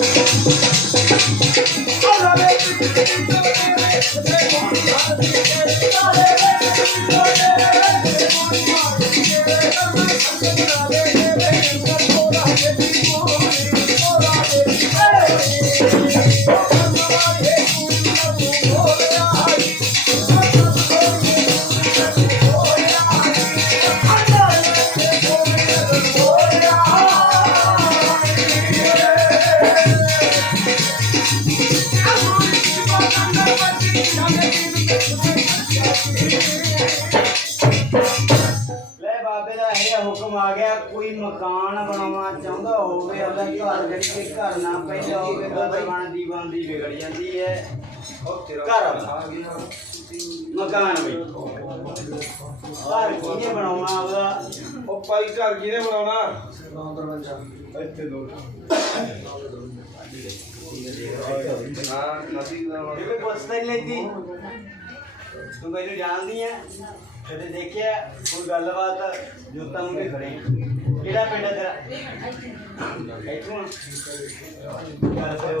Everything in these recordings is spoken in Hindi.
ਲੈ ਬਾਬੇ ਦਾ ਇਹ ਹੁਕਮ ਆ ਗਿਆ ਕੋਈ ਮਕਾਨ ਬਣਾਉਣਾ ਚਾਹੁੰਦਾ ਹੋਵੇ ਉਹਦਾ ਘਰ ਜਿਹੜੀ ਕਿ ਘਰ ਨਾ ਪੈਂਦਾ ਹੋਵੇ ਤਾਂ ਬਣ ਦੀ ਬਣਦੀ ਵਿਗੜ ਜਾਂਦੀ ਹੈ। ਘਰ। ਮਕਾਨ ਵੀ। ਘਰ ਕਿਹਨੇ ਬਣਾਉਣਾ ਉਹਦਾ ਉਹ ਭਾਈ ਘਰ ਕਿਹਨੇ ਬਣਾਉਣਾ? ਇੱਥੇ ਦੋ। ਹਾਂ ਨਦੀ ਦਾ ਇਹ ਪੁੱਛਦਾ ਹੀ ਲੈਂਦੀ। ਤੂੰ ਮੈਨੂੰ ਜਾਣਦੀ ਹੈ। फिर देखिए, कोई गल बात जूता मुंगे खड़े केड़ा पिंड है तेरा? इथों गल पे ओ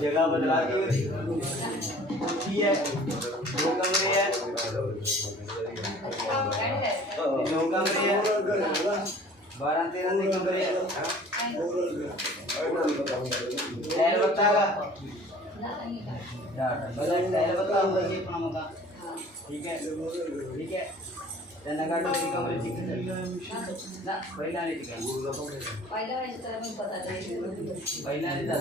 जगह बदला है? दो कमरे है। दो कमरे है। बारह, तेरह नहीं कमरे बताएगा। बताओ। अपना मकान ठीक है ठीक है। त्यांना काढून चिकन ना पहिला नाही चिकन। पहिल्या वेळेस तर मी पता नाही पहिला नाही जात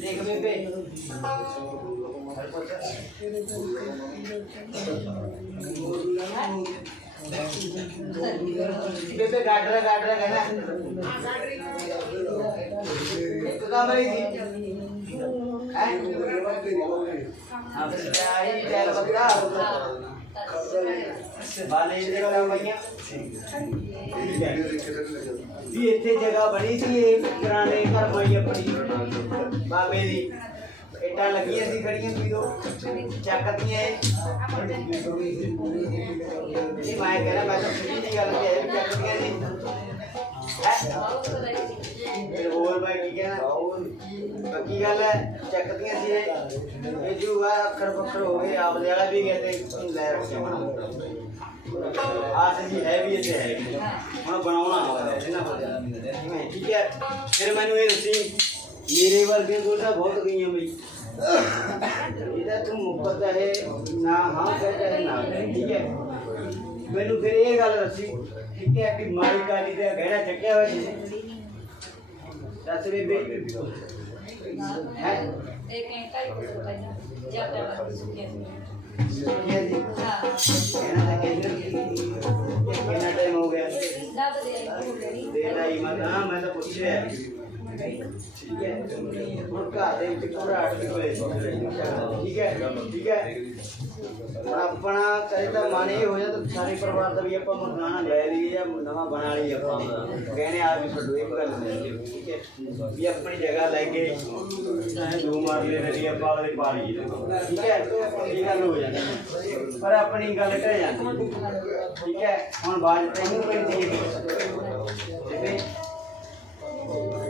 देख बेबे। बेबे गाडरा गाडरा है ना एक कमरे थी ਜੀ ਇੱਥੇ ਜਗ੍ਹਾ ਬਣੀ ਸੀ ਇਹ ਪੁਰਾਣੇ ਘਰ ਬਣੀ ਆਪਣੀ ਬਾਬੇ ਦੀ ਇੱਟਾਂ ਲੱਗੀਆਂ ਸੀ ਖੜੀਆਂ ਵੀ ਉਹ ਚੱਕਦੀਆਂ ਇਹ ਮੈਂ ਕਹਿੰਦਾ ਮੈਂ ਤਾਂ ਸਿੱਧੀ ਗੱਲ ਕਹਿ ਰਿਹਾ ਚੱਕਦੀਆਂ ਸੀ ਹੈਂ? ਫਿਰ ਹੋਰ ਮੈਂ ਕੀ ਕਹਿਣਾ ਬਾਕੀ ਗੱਲ ਹੈ ਚੱਕਦੀਆਂ ਸੀ ਇਹ ਇਹ ਜੋ ਆ ਅੱਖਰ ਪੱਖਰ ਹੋ ਗਏ ਆਪਦੇ ਵਾਲਾ ਵੀ ਗਏ ਤੇ ਲੈ ਰੱਖਿਆ ਆਸ ਜੀ ਹੈ ਵੀ ਇੱਥੇ ਹੈ ਵੀ। ਹੁਣ ਬਣਾਉਣਾ ਹੋਇਆ ਇਹਨਾਂ ਕੋਲ ਜ਼ਿਆਦਾ ਨਹੀਂ ਦਿੰਦੇ ਜਿਵੇਂ ਠੀਕ ਹੈ ਫਿਰ ਮੈਨੂੰ ਇਹ ਦੱਸੀ ਮੇਰੇ ਵਰਗੇ ਕੋਲ ਤਾਂ ਬਹੁਤ ਗਈਆਂ ਬਈ ਇਹਦਾ ਤੂੰ ਮੁੱਕਰ ਚਾਹੇ ਨਾ ਹਾਂ ਕਹਿ ਚਾਹੇ ਨਾ ਕਹਿ ਠੀਕ ਹੈ मैं फिर यह गल दसी ठीक है कि माई काली का गहना चकिया हो गया मैं तो पूछ ਠੀਕ ਹੈ ਹੁਣ ਘਰ ਦੇ ਵਿੱਚ ਘਬਰਾਹਟ ਵੀ ਹੋਏ ਠੀਕ ਹੈ ਠੀਕ ਹੈ ਹੁਣ ਆਪਣਾ ਕਦੇ ਤਾਂ ਮਨ ਇਹ ਹੋ ਜਾਂਦਾ ਸਾਰੇ ਪਰਿਵਾਰ ਦਾ ਵੀ ਆਪਾਂ ਮਕਾਨ ਲੈ ਲਈਏ ਜਾਂ ਨਵਾਂ ਬਣਾ ਲਈਏ ਆਪਾਂ ਕਹਿੰਦੇ ਆ ਵੀ ਛੱਡੋ ਇਹ ਗੱਲ ਨਹੀਂ ਠੀਕ ਹੈ ਵੀ ਆਪਣੀ ਜਗ੍ਹਾ ਲੈ ਕੇ ਦੋ ਮਰਲੇ ਲੈ ਲਈ ਆਪਾਂ ਉਹਦੇ ਪਾ ਲਈਏ ਠੀਕ ਹੈ ਇਹ ਗੱਲ ਹੋ ਜਾਂਦੀ ਪਰ ਆਪਣੀ ਗੱਲ ਟਹਿ ਜਾਂਦੀ ਠੀਕ ਹੈ ਹੁਣ ਬਾਅਦ ਤੈਨੂੰ ਪੈਂਦੀ ਹੈ